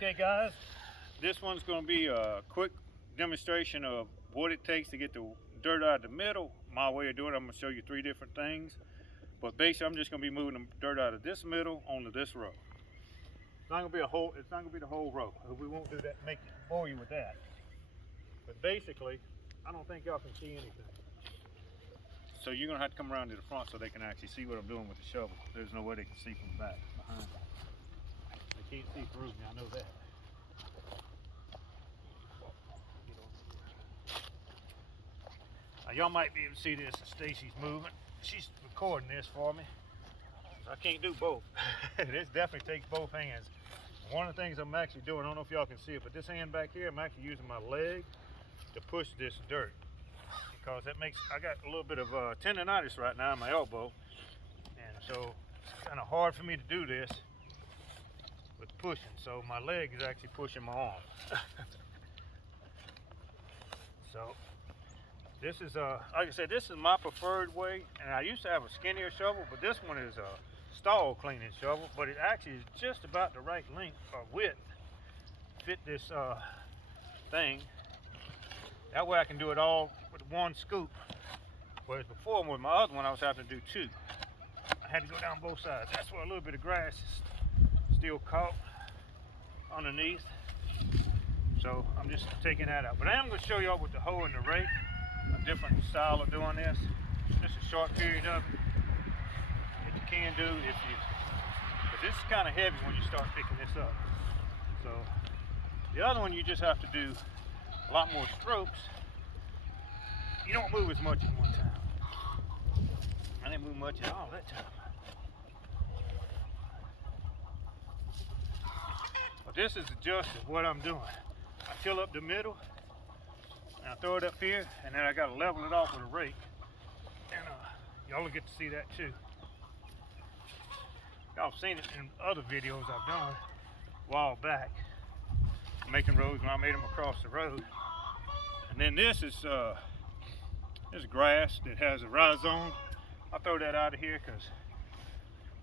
Okay guys, this one's going to be a quick demonstration of what it takes to get the dirt out of the middle. My way of doing it, I'm going to show you 3 different things. But basically I'm just going to be moving the dirt out of this middle onto this row. It's not going to be the whole row. We won't do that, bore you with that. But basically, I don't think y'all can see anything. So you're going to have to come around to the front so they can actually see what I'm doing with the shovel. There's no way they can see from the back, behind me. They can't see through me, I know that. Now, y'all might be able to see this as Stacy's moving. She's recording this for me. I can't do both. This definitely takes both hands. One of the things I'm actually doing, I don't know if y'all can see it, but this hand back here, I'm actually using my leg to push this dirt. Because I got a little bit of tendonitis right now in my elbow. And so it's kind of hard for me to do this with pushing. So my leg is actually pushing my arm. So this is, like I said, this is my preferred way. And I used to have a skinnier shovel, but this one is a stall cleaning shovel. But it actually is just about the right length or width to fit this thing. That way I can do it all with one scoop. Whereas before with my other one, I was having to do 2. I had to go down both sides. That's where a little bit of grass is still caught underneath. So I'm just taking that out. But I am going to show y'all with the hoe and the rake, a different style of doing this. Just a short period of it. What you can do but this is kind of heavy when you start picking this up. So the other one you just have to do a lot more strokes. You don't move as much at one time. I didn't move much at all that time. But this is just what I'm doing. I till up the middle, and I throw it up here, and then I got to level it off with a rake. And y'all will get to see that too. Y'all have seen it in other videos I've done a while back, making roads when I made them across the road. And then this is grass that has a rhizome. I throw that out of here because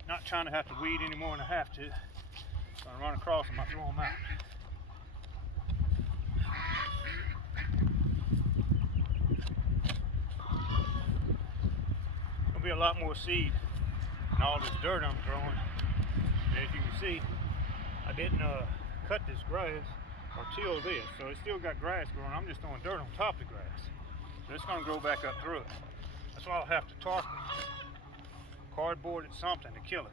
I'm not trying to have to weed any more than I have to. So I run across them, I throw them out. There'll be a lot more seed in all this dirt I'm throwing. And as you can see, I didn't cut this grass or till this, so it's still got grass growing. I'm just throwing dirt on top of the grass. So it's going to grow back up through it. That's why I'll have to tarp it, cardboard it, something to kill it.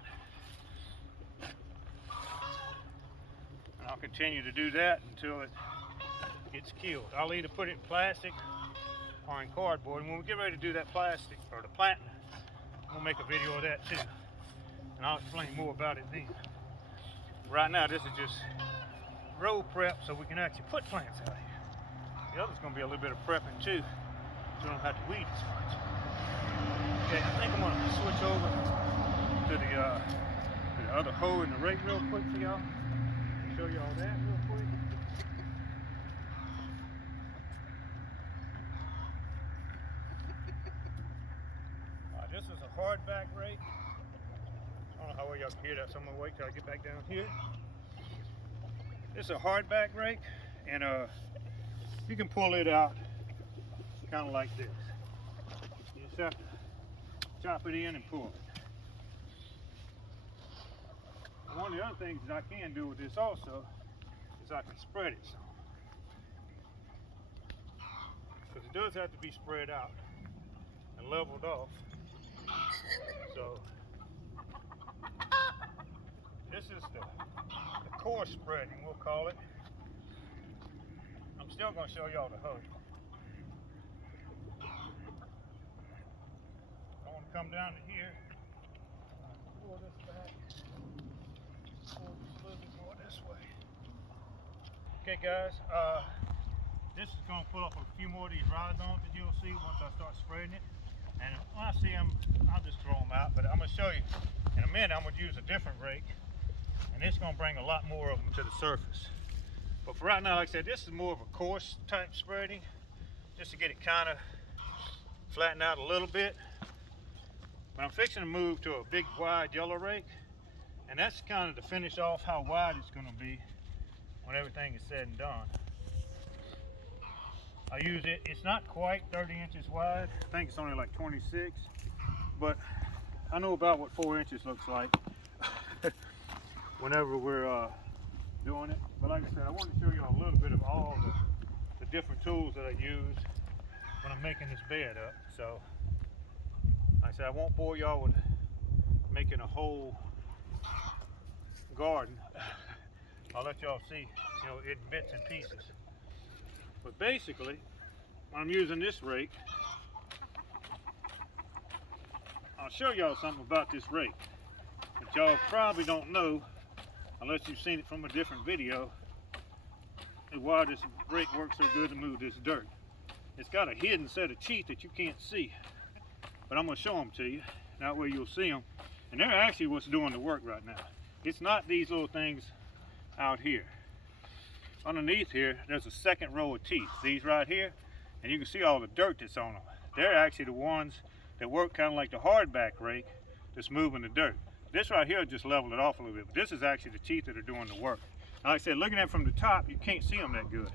And I'll continue to do that until it gets killed. I'll either put it in plastic or in cardboard. And when we get ready to do that plastic or the planting, we'll make a video of that too. And I'll explain more about it then. Right now, this is just row prep so we can actually put plants out here. The other's going to be a little bit of prepping too, so we don't have to weed as much. Okay, I think I'm going to switch over to the other hoe and the rake real quick for y'all. Show y'all that real quick. This is a hardback rake. I don't know how well y'all can hear that, so I'm going to wait till I get back down here. This is a hardback rake, and you can pull it out kind of like this. You just have to chop it in and pull it. And one of the other things that I can do with this also is I can spread it some. Because it does have to be spread out and leveled off. So this is the coarse spreading, we'll call it. I'm still going to show y'all the hoe. I want to come down to here. Pull this back. Pull this a little bit more this way. Okay guys, this is going to pull up a few more of these rhizomes that you'll see once I start spreading it. And when I see them, I'll just throw them out. But I'm going to show you in a minute. I'm going to use a different rake, and it's going to bring a lot more of them to the surface. But for right now, like I said, this is more of a coarse type spreading, just to get it kind of flattened out a little bit. But I'm fixing to move to a big wide yellow rake, and that's kind of to finish off how wide it's going to be. when everything is said and done. I use it, it's not quite 30 inches wide. I think it's only like 26, but I know about what 4 inches looks like whenever we're doing it. But like I said, I want to show you a little bit of all the different tools that I use when I'm making this bed up. So like I said, I won't bore y'all with making a whole garden. I'll let y'all see, in bits and pieces. But basically, when I'm using this rake, I'll show y'all something about this rake that y'all probably don't know unless you've seen it from a different video, and why this rake works so good to move this dirt. It's got a hidden set of teeth that you can't see, but I'm going to show them to you. That way you'll see them. And they're actually what's doing the work right now. It's not these little things out here. Underneath here, there's a second row of teeth. These right here, and you can see all the dirt that's on them. They're actually the ones that work kind of like the hardback rake that's moving the dirt. This right here just leveled it off a little bit, but this is actually the teeth that are doing the work. And like I said, looking at it from the top, you can't see them that good.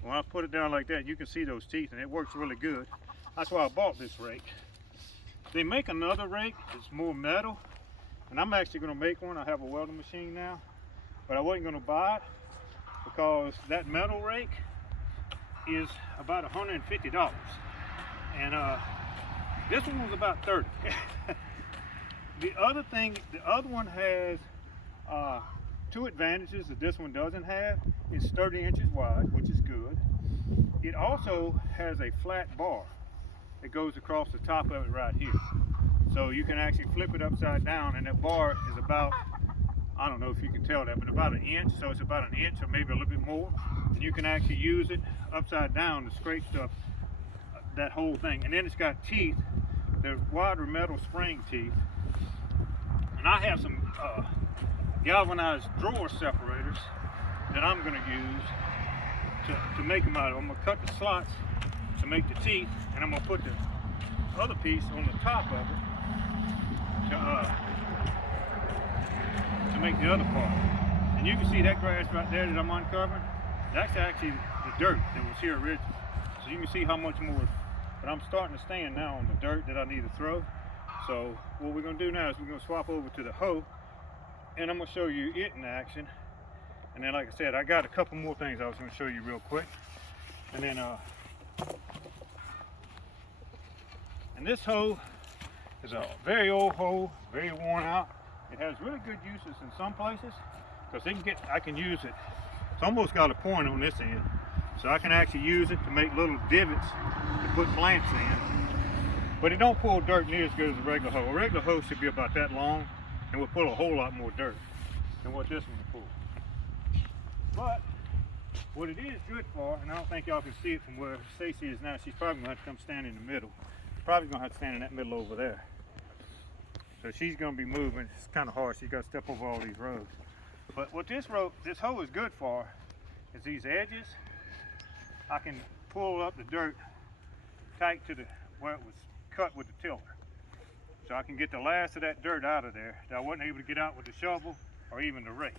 When I put it down like that, you can see those teeth, and it works really good. That's why I bought this rake. They make another rake that's more metal, and I'm actually going to make one. I have a welding machine now, but I wasn't going to buy it because that metal rake is about $150, and this one was about $30. The other one has two advantages that this one doesn't have. It's 30 inches wide, which is good. It also has a flat bar that goes across the top of it right here. So you can actually flip it upside down, and that bar is about, I don't know if you can tell that, but about an inch. So it's about an inch or maybe a little bit more. And you can actually use it upside down to scrape stuff, that whole thing. And then it's got teeth, they're wider metal spring teeth. And I have some galvanized drawer separators that I'm going to use to make them out of. I'm going to cut the slots to make the teeth, and I'm going to put the other piece on the top of it to make the other part. And you can see that grass right there that I'm uncovering. That's actually the dirt that was here originally. So you can see how much more, but I'm starting to stand now on the dirt that I need to throw. So what we're going to do now is we're going to swap over to the hoe, and I'm going to show you it in action. And then, like I said, I got a couple more things I was going to show you real quick. And then, and this hoe is a very old hoe, very worn out. It has really good uses in some places because I can use it. It's almost got a point on this end, so I can actually use it to make little divots to put plants in. But it don't pull dirt near as good as a regular hoe. A regular hoe should be about that long and will pull a whole lot more dirt than what this one will pull. But what it is good for, and I don't think y'all can see it from where Stacy is now, she's probably going to have to come stand in the middle. She's probably going to have to stand in that middle over there. So she's going to be moving. It's kind of hard. She's got to step over all these rows. But what this hoe is good for is these edges. I can pull up the dirt tight to where it was cut with the tiller. So I can get the last of that dirt out of there that I wasn't able to get out with the shovel or even the rake.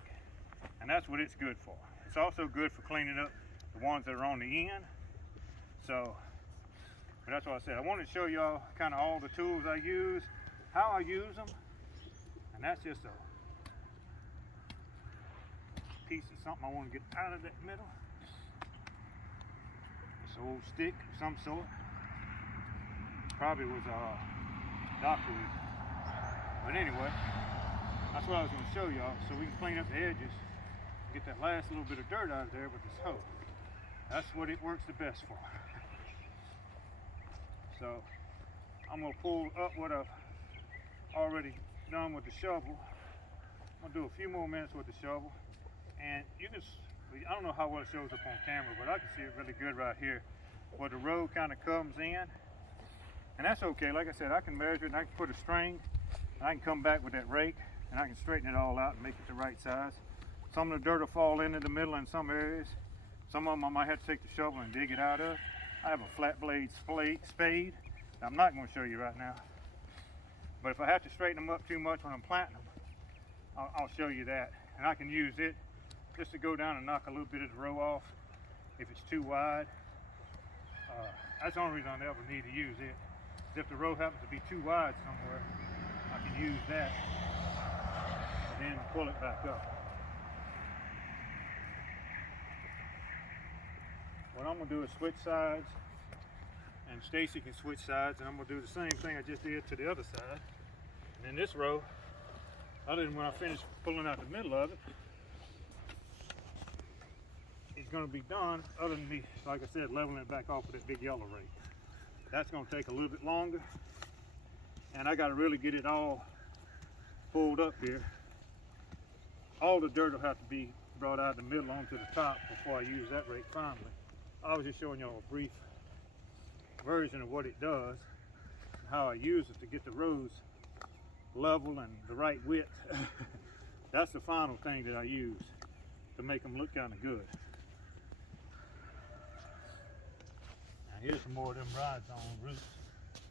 And that's what it's good for. It's also good for cleaning up the ones that are on the end. So, but that's what I said. I wanted to show y'all kind of all the tools I use, how I use them, and that's just a piece of something I want to get out of that middle. This old stick of some sort. Probably was dogwood. But anyway, that's what I was going to show y'all, so we can clean up the edges, get that last little bit of dirt out of there with this hoe. That's what it works the best for. So I'm going to pull up what I've already done with the shovel. I'm going to do a few more minutes with the shovel, and you can, I don't know how well it shows up on camera, but I can see it really good right here where the road kind of comes in. And that's okay. Like I said, I can measure it and I can put a string and I can come back with that rake and I can straighten it all out and make it the right size. Some of the dirt will fall into the middle in some areas. Some of them I might have to take the shovel and dig it out of. I have a flat blade spade that I'm not going to show you right now. But if I have to straighten them up too much when I'm planting them, I'll show you that. And I can use it just to go down and knock a little bit of the row off if it's too wide. That's the only reason I ever need to use it. If the row happens to be too wide somewhere, I can use that and then pull it back up. What I'm going to do is switch sides, and Stacy can switch sides, and I'm going to do the same thing I just did to the other side. And in this row, other than when I finish pulling out the middle of it, it's going to be done other than me, like I said, leveling it back off with that big yellow rake. That's going to take a little bit longer, and I got to really get it all pulled up here. All the dirt will have to be brought out of the middle onto the top before I use that rake finally. I was just showing y'all a brief version of what it does and how I use it to get the rows level and the right width. That's the final thing that I use to make them look kind of good. Now here's some more of them rhizome roots.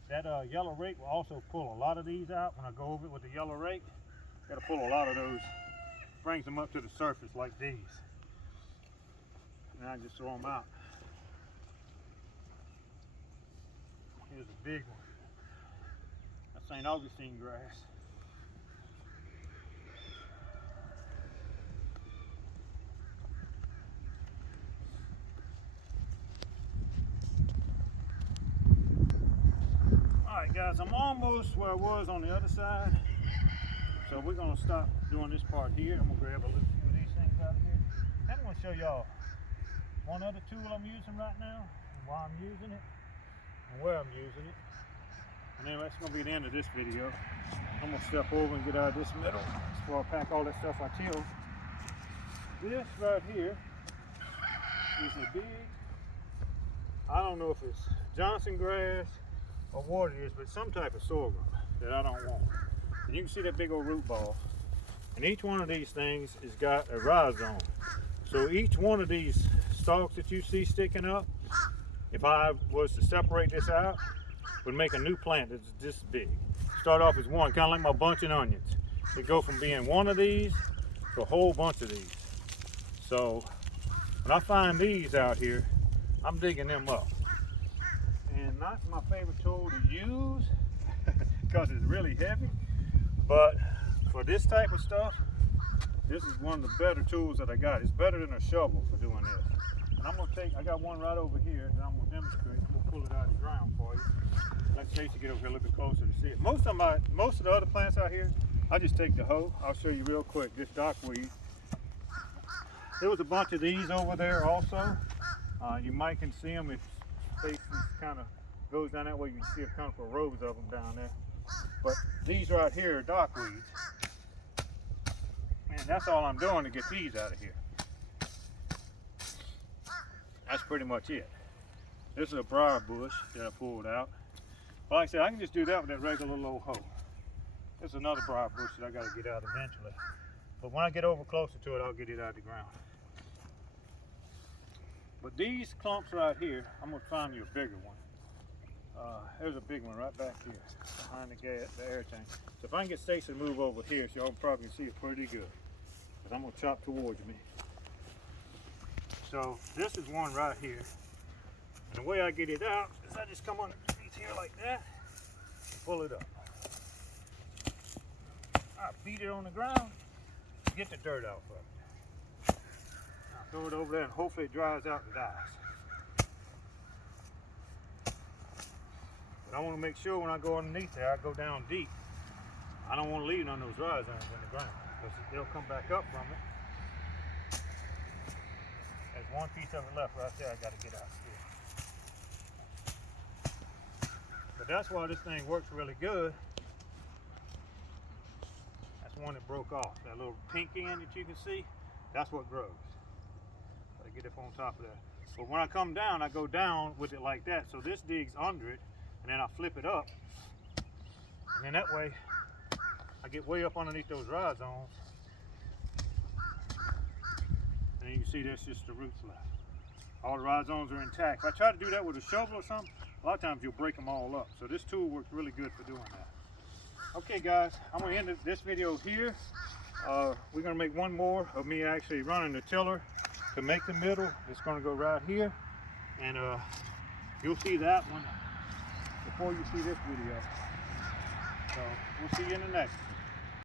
That yellow rake will also pull a lot of these out when I go over it with the yellow rake. Got to pull a lot of those, brings them up to the surface like these. And I just throw them out. Here's a big one. That's St. Augustine grass. Alright guys, I'm almost where I was on the other side. So we're going to stop doing this part here. I'm going to grab a little few of these things out of here. I'm going to show y'all one other tool I'm using right now, and why I'm using it, and where I'm using it. And then that's going to be the end of this video. I'm going to step over and get out of this middle before I pack all that stuff I tilled. This right here is a big, I don't know if it's Johnson grass or what it is, but some type of sorghum that I don't want. And you can see that big old root ball. And each one of these things has got a rhizome. So each one of these stalks that you see sticking up, if I was to separate this out, would make a new plant that's this big. Start off as one, kind of like my bunch of onions. It go from being one of these to a whole bunch of these. So when I find these out here, I'm digging them up. And not my favorite tool to use because it's really heavy, but for this type of stuff, this is one of the better tools that I got. It's better than a shovel for doing this. And I'm gonna take, I got one right over here that I'm gonna demonstrate. We'll pull it out of the ground for you. Let Stacy get over here a little bit closer to see it. Most of the other plants out here, I just take the hoe. I'll show you real quick, this dockweed. There was a bunch of these over there also. You might can see them if Stacy kind of goes down that way. You can see a couple of rows of them down there. But these right here are dockweeds. And that's all I'm doing to get these out of here. That's pretty much it. This is a briar bush that I pulled out. But like I said, I can just do that with that regular little hoe. There's another briar bush that I got to get out eventually. But when I get over closer to it, I'll get it out of the ground. But these clumps right here, I'm going to find you a bigger one. There's a big one right back here behind the air tank. So if I can get Stacy to move over here, so y'all probably can see it pretty good. Because I'm going to chop towards me. So this is one right here. And the way I get it out is I just come underneath here like that and pull it up. I beat it on the ground, get the dirt out of it. I'll throw it over there and hopefully it dries out and dies. But I want to make sure when I go underneath there, I go down deep. I don't want to leave none of those rhizomes in the ground because they'll come back up from it. There's one piece of it left right there I got to get out still. But that's why this thing works really good. That's one that broke off. That little pink end that you can see, that's what grows. So I get up on top of that. But when I come down, I go down with it like that. So this digs under it, and then I flip it up. And then that way, I get way up underneath those rhizomes. And you can see that's just the roots left. All the rhizomes are intact. If I try to do that with a shovel or something, a lot of times you'll break them all up. So this tool works really good for doing that. Okay guys, I'm going to end this video here. we're gonna make one more of me actually running the tiller to make the middle. It's gonna go right here, and you'll see that one before you see this video. So we'll see you in the next one.